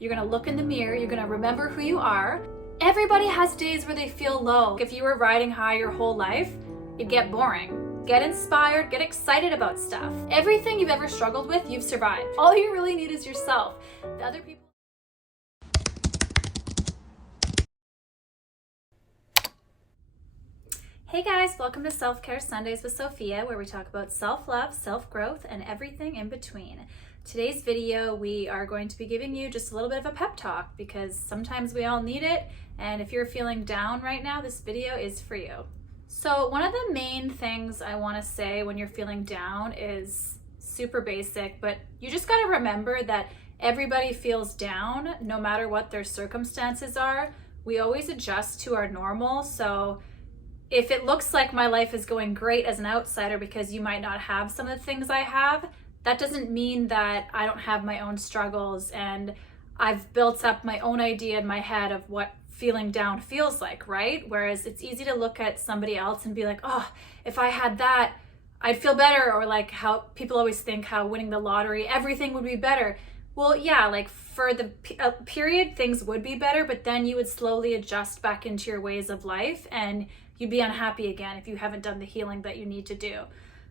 You're gonna look in the mirror, you're gonna remember who you are. Everybody has days where they feel low. If you were riding high your whole life, it'd get boring. Get inspired, get excited about stuff. Everything you've ever struggled with, you've survived. All you really need is yourself. The other people. Hey guys, welcome to Self-Care Sundays with Sophia, where we talk about self-love, self-growth, and everything in between. Today's video, we are going to be giving you just a little bit of a pep talk because sometimes we all need it, and if you're feeling down right now, this video is for you. So one of the main things I want to say when you're feeling down is super basic, but you just got to remember that everybody feels down no matter what their circumstances are. We always adjust to our normal, so if it looks like my life is going great as an outsider because you might not have some of the things I have, that doesn't mean that I don't have my own struggles and I've built up my own idea in my head of what feeling down feels like, right? Whereas it's easy to look at somebody else and be like, oh, if I had that, I'd feel better. Or like how people always think how winning the lottery, everything would be better. Well, yeah, like for the period, things would be better, but then you would slowly adjust back into your ways of life and you'd be unhappy again if you haven't done the healing that you need to do.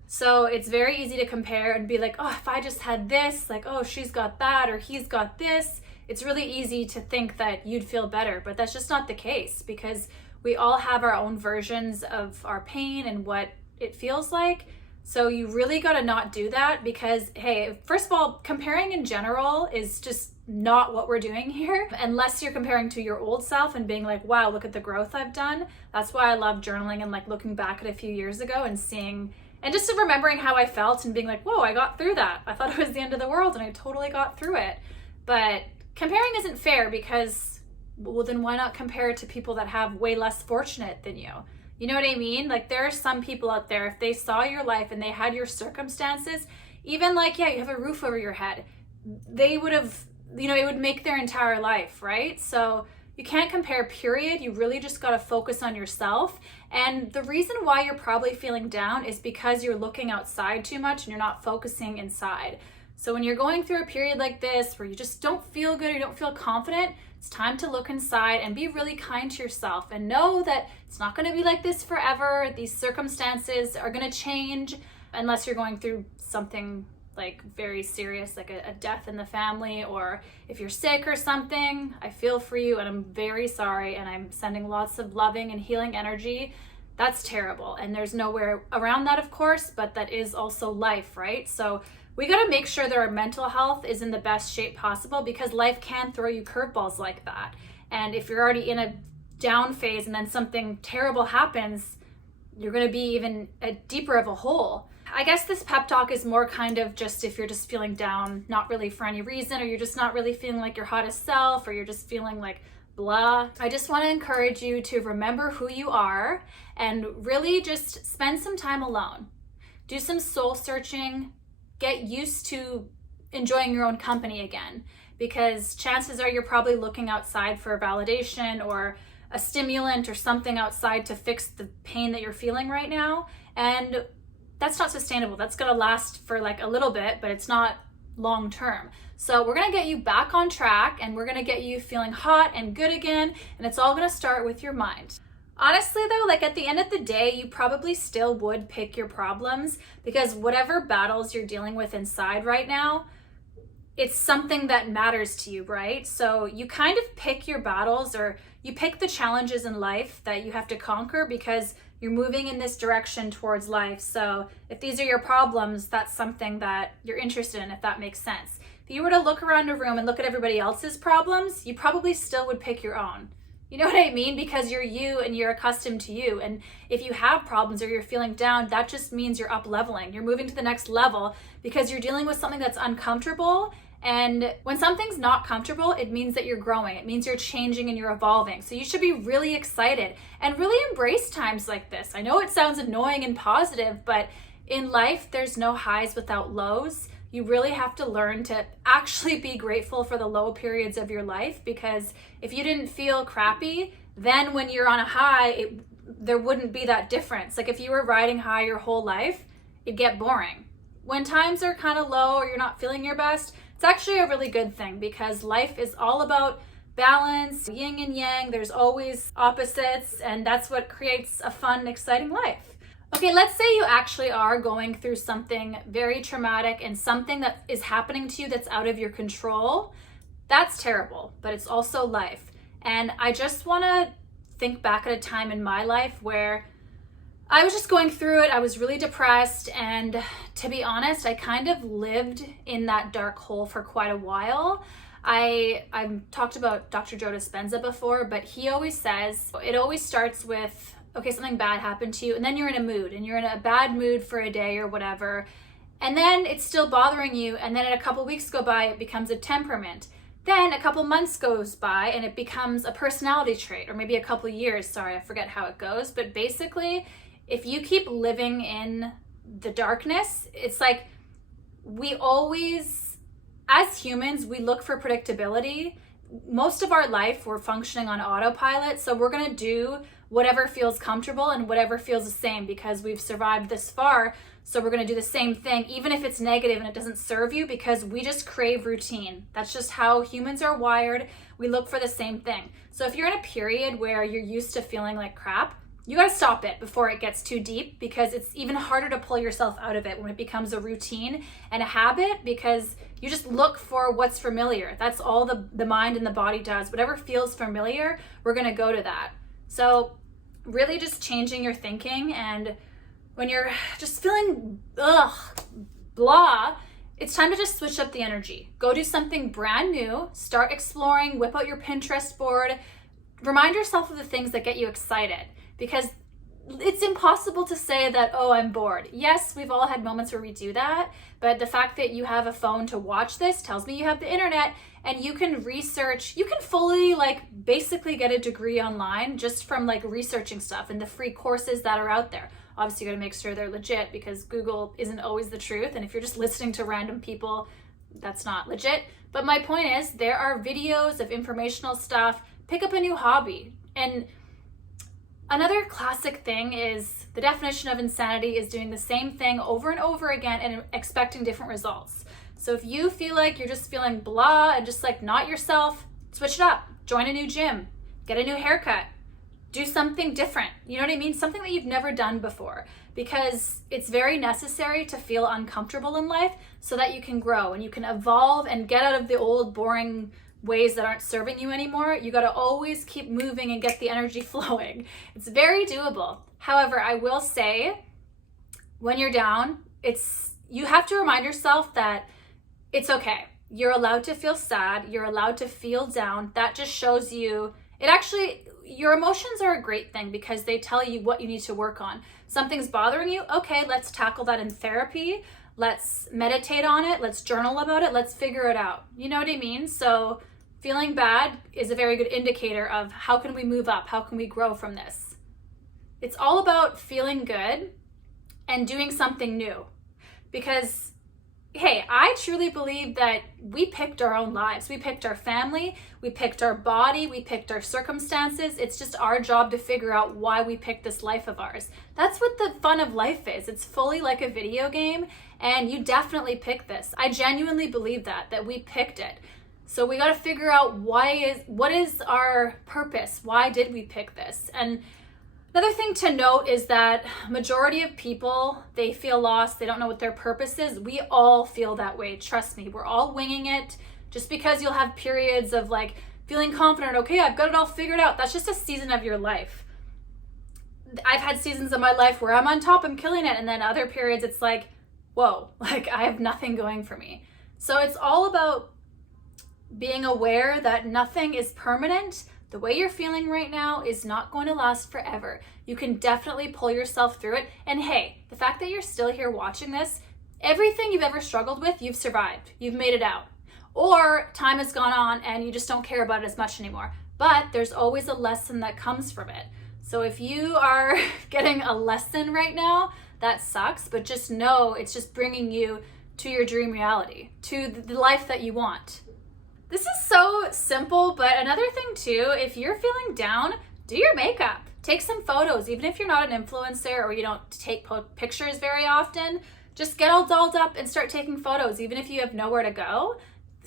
So it's very easy to compare and be like, oh, if I just had this, like, oh, she's got that or he's got this. It's really easy to think that you'd feel better, but that's just not the case because we all have our own versions of our pain and what it feels like. So you really got to not do that because, hey, first of all, comparing in general is just not what we're doing here, unless you're comparing to your old self and being like, wow, look at the growth I've done. That's why I love journaling and like looking back at a few years ago and seeing, and just remembering how I felt and being like, whoa, I got through that. I thought it was the end of the world and I totally got through it. But comparing isn't fair because, well, then why not compare it to people that have way less fortunate than you? You know what I mean? Like there are some people out there, if they saw your life and they had your circumstances, even like, yeah, you have a roof over your head, they would have, you know, it would make their entire life, right? So you can't compare, period. You really just got to focus on yourself. And the reason why you're probably feeling down is because you're looking outside too much and you're not focusing inside. So when you're going through a period like this where you just don't feel good or you don't feel confident, it's time to look inside and be really kind to yourself and know that it's not going to be like this forever. These circumstances are going to change unless you're going through something like very serious, like a death in the family, or if you're sick or something. I feel for you and I'm very sorry, and I'm sending lots of loving and healing energy. That's terrible, and there's nowhere around that, of course, but that is also life, right? So we got to make sure that our mental health is in the best shape possible because life can throw you curveballs like that. And if you're already in a down phase and then something terrible happens, you're going to be even a deeper of a hole. I guess this pep talk is more kind of just if you're just feeling down, not really for any reason, or you're just not really feeling like your hottest self, or you're just feeling like blah. I just want to encourage you to remember who you are and really just spend some time alone. Do some soul searching, get used to enjoying your own company again, because chances are you're probably looking outside for validation or a stimulant or something outside to fix the pain that you're feeling right now. And that's not sustainable. That's gonna last for like a little bit, but it's not long term. So we're gonna get you back on track and we're gonna get you feeling hot and good again. And it's all gonna start with your mind. Honestly though, like at the end of the day, you probably still would pick your problems because whatever battles you're dealing with inside right now, it's something that matters to you, right? So you kind of pick your battles, or you pick the challenges in life that you have to conquer because you're moving in this direction towards life. So if these are your problems, that's something that you're interested in, if that makes sense. If you were to look around a room and look at everybody else's problems, you probably still would pick your own. You know what I mean? Because you're you and you're accustomed to you. And if you have problems or you're feeling down, that just means you're up leveling. You're moving to the next level because you're dealing with something that's uncomfortable. And when something's not comfortable, it means that you're growing. It means you're changing and you're evolving. So you should be really excited and really embrace times like this. I know it sounds annoying and positive, but in life, there's no highs without lows. You really have to learn to actually be grateful for the low periods of your life, because if you didn't feel crappy, then when you're on a high, there wouldn't be that difference. Like if you were riding high your whole life, it'd get boring. When times are kind of low or you're not feeling your best, It's actually a really good thing because life is all about balance, yin and yang. There's always opposites, and that's what creates a fun, exciting life. Okay, let's say you actually are going through something very traumatic and something that is happening to you that's out of your control. That's terrible, but it's also life. And I just want to think back at a time in my life where I was just going through it. I was really depressed, and to be honest, I kind of lived in that dark hole for quite a while. I've talked about Dr. Joe Dispenza before, but he always says it always starts with, okay, something bad happened to you, and then you're in a mood, and you're in a bad mood for a day or whatever, and then it's still bothering you, and then a couple weeks go by, it becomes a temperament. Then a couple months goes by, and it becomes a personality trait, or maybe a couple years, sorry, I forget how it goes, but basically, if you keep living in the darkness, it's like we always, as humans, we look for predictability. Most of our life, we're functioning on autopilot, so we're gonna do whatever feels comfortable and whatever feels the same because we've survived this far. So we're gonna do the same thing, even if it's negative and it doesn't serve you, because we just crave routine. That's just how humans are wired. We look for the same thing. So if you're in a period where you're used to feeling like crap, you gotta stop it before it gets too deep, because it's even harder to pull yourself out of it when it becomes a routine and a habit, because you just look for what's familiar. That's all the mind and the body does. Whatever feels familiar, we're gonna go to that. So really just changing your thinking, and when you're just feeling blah, it's time to just switch up the energy. Go do something brand new, start exploring, whip out your Pinterest board, remind yourself of the things that get you excited, because it's impossible to say that, oh, I'm bored. Yes, we've all had moments where we do that, but the fact that you have a phone to watch this tells me you have the internet, and you can research, you can fully basically get a degree online just from researching stuff and the free courses that are out there. Obviously, you gotta make sure they're legit, because Google isn't always the truth, and if you're just listening to random people, that's not legit. But my point is, there are videos of informational stuff. Pick up a new hobby. And another classic thing is the definition of insanity is doing the same thing over and over again and expecting different results. So if you feel like you're just feeling blah and just not yourself, switch it up. Join a new gym, get a new haircut, do something different. You know what I mean? Something that you've never done before, because it's very necessary to feel uncomfortable in life so that you can grow and you can evolve and get out of the old boring ways that aren't serving you anymore. You got to always keep moving and get the energy flowing. It's very doable. However, I will say, when you're down, you have to remind yourself that it's okay. You're allowed to feel sad. You're allowed to feel down. That just shows you, your emotions are a great thing because they tell you what you need to work on. Something's bothering you. Okay, let's tackle that in therapy. Let's meditate on it. Let's journal about it. Let's figure it out. You know what I mean? So feeling bad is a very good indicator of how can we move up? How can we grow from this? It's all about feeling good and doing something new, because hey, I truly believe that we picked our own lives. We picked our family, we picked our body, we picked our circumstances. It's just our job to figure out why we picked this life of ours. That's what the fun of life is. It's fully like a video game, and you definitely picked this. I genuinely believe that we picked it. So we got to figure out what is our purpose? Why did we pick this? And another thing to note is that majority of people, they feel lost. They don't know what their purpose is. We all feel that way. Trust me, we're all winging it. Just because you'll have periods of feeling confident, okay, I've got it all figured out. That's just a season of your life. I've had seasons of my life where I'm on top, I'm killing it. And then other periods, it's whoa, I have nothing going for me. So it's all about being aware that nothing is permanent. The way you're feeling right now is not going to last forever. You can definitely pull yourself through it. And hey, the fact that you're still here watching this, everything you've ever struggled with, you've survived. You've made it out. Or time has gone on and you just don't care about it as much anymore. But there's always a lesson that comes from it. So if you are getting a lesson right now, that sucks, but just know it's just bringing you to your dream reality, to the life that you want. This is so simple, but another thing too, if you're feeling down, do your makeup. Take some photos, even if you're not an influencer or you don't take pictures very often, just get all dolled up and start taking photos, even if you have nowhere to go.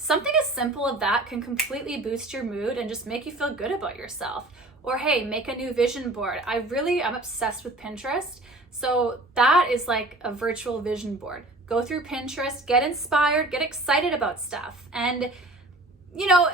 something as simple as that can completely boost your mood and just make you feel good about yourself. Or hey, make a new vision board. I'm obsessed with Pinterest. So that is like a virtual vision board. Go through Pinterest, get inspired, get excited about stuff. And you know,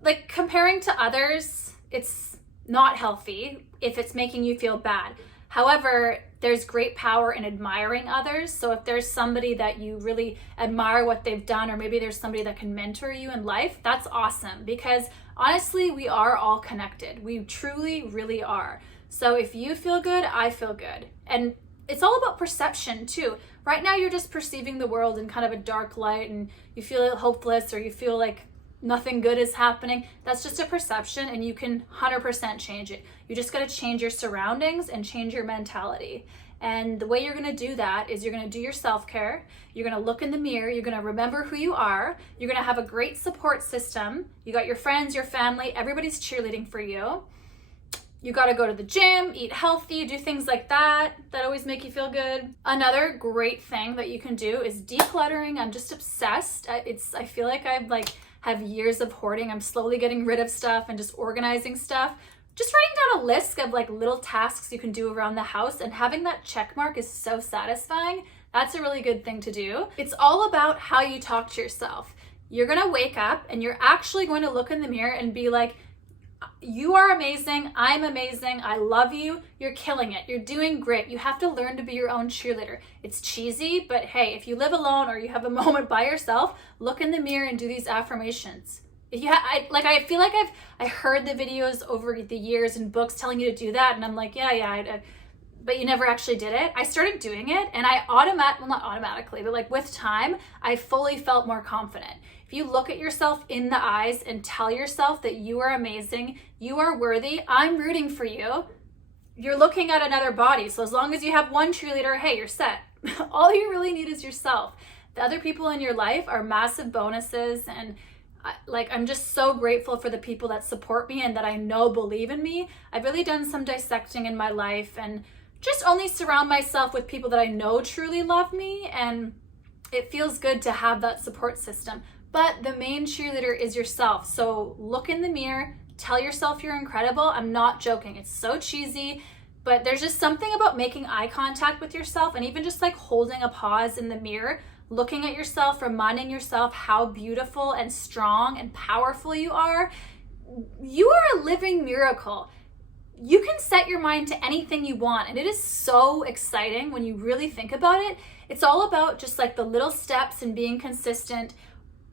like comparing to others, it's not healthy if it's making you feel bad. However, there's great power in admiring others. So if there's somebody that you really admire what they've done, or maybe there's somebody that can mentor you in life, that's awesome, because honestly, we are all connected. We truly, really are. So if you feel good, I feel good. And it's all about perception too. Right now, you're just perceiving the world in kind of a dark light, and you feel hopeless, or you feel like nothing good is happening. That's just a perception, and you can 100% change it. You just got to change your surroundings and change your mentality. And the way you're going to do that is you're going to do your self-care. You're going to look in the mirror. You're going to remember who you are. You're going to have a great support system. You got your friends, your family, everybody's cheerleading for you. You got to go to the gym, eat healthy, do things like that always make you feel good. Another great thing that you can do is decluttering. I'm just obsessed. I feel like have years of hoarding. I'm slowly getting rid of stuff and just organizing stuff. Just writing down a list of like little tasks you can do around the house, and having that check mark is so satisfying. That's a really good thing to do. It's all about how you talk to yourself. You're gonna wake up and you're actually going to look in the mirror and be like, you are amazing, I'm amazing, I love you, you're killing it, you're doing great. You have to learn to be your own cheerleader. It's cheesy, but hey, if you live alone or you have a moment by yourself, look in the mirror and do these affirmations. I feel like I heard the videos over the years and books telling you to do that, and I'm like, but you never actually did it. I started doing it, and not automatically, but like with time, I fully felt more confident. If you look at yourself in the eyes and tell yourself that you are amazing, you are worthy, I'm rooting for you, you're looking at another body. So as long as you have one cheerleader, hey, you're set. All you really need is yourself. The other people in your life are massive bonuses, and I'm just so grateful for the people that support me and that I know believe in me. I've really done some dissecting in my life and just only surround myself with people that I know truly love me, and it feels good to have that support system. But the main cheerleader is yourself. So look in the mirror, tell yourself you're incredible. I'm not joking. It's so cheesy, but there's just something about making eye contact with yourself, and even just like holding a pause in the mirror, looking at yourself, reminding yourself how beautiful and strong and powerful you are. You are a living miracle. You can set your mind to anything you want, and it is so exciting when you really think about it. It's all about just like the little steps and being consistent.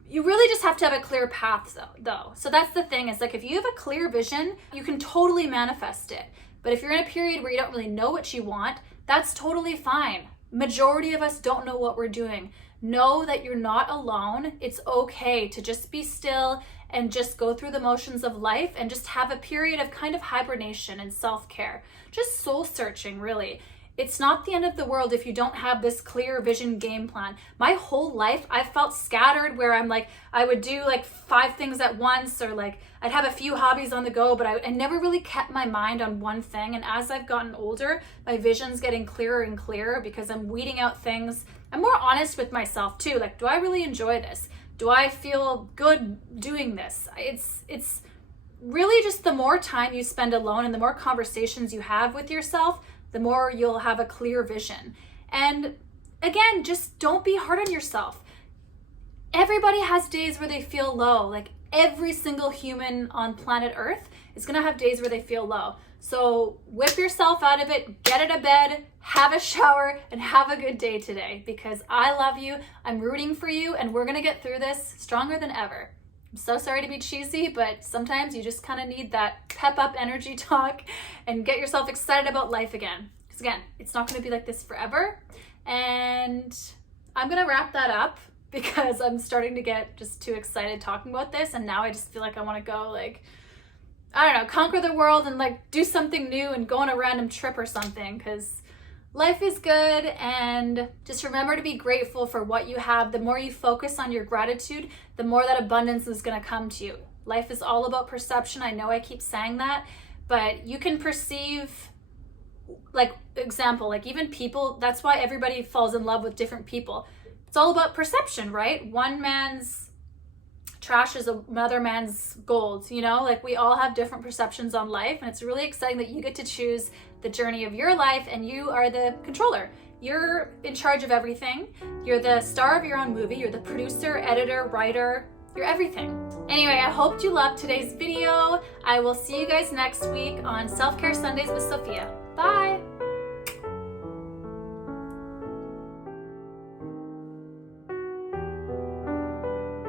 You really just have to have a clear path though. So that's the thing, is like if you have a clear vision, you can totally manifest it. But if you're in a period where you don't really know what you want, that's totally fine. Majority of us don't know what we're doing. Know that you're not alone. It's okay to just be still and just go through the motions of life and just have a period of kind of hibernation and self-care. Just soul searching, really. It's not the end of the world if you don't have this clear vision game plan. My whole life, I felt scattered, where I'm like, I would do like 5 things at once, or like I'd have a few hobbies on the go, but I never really kept my mind on one thing. And as I've gotten older, my vision's getting clearer and clearer because I'm weeding out things. I'm more honest with myself too. Like, do I really enjoy this? Do I feel good doing this? It's really just the more time you spend alone and the more conversations you have with yourself, the more you'll have a clear vision. And again, just don't be hard on yourself. Everybody has days where they feel low. Like every single human on planet Earth is gonna have days where they feel low. So whip yourself out of it, get out of bed, have a shower, and have a good day today, because I love you, I'm rooting for you, and we're gonna get through this stronger than ever. I'm so sorry to be cheesy, but sometimes you just kind of need that pep up energy talk and get yourself excited about life again. Because again, it's not going to be like this forever. And I'm going to wrap that up because I'm starting to get just too excited talking about this. And now I just feel like I want to go like, I don't know, conquer the world and like do something new and go on a random trip or something, because life is good, and just remember to be grateful for what you have. The more you focus on your gratitude, the more that abundance is going to come to you. Life is all about perception. I know I keep saying that, but you can perceive, like example, like even people, that's why everybody falls in love with different people. It's all about perception, right? One man's trash is another man's gold, you know? Like, we all have different perceptions on life, and it's really exciting that you get to choose the journey of your life, and you are the controller. You're in charge of everything. You're the star of your own movie. You're the producer, editor, writer. You're everything. Anyway, I hope you loved today's video. I will see you guys next week on Self-Care Sundays with Sophia. Bye.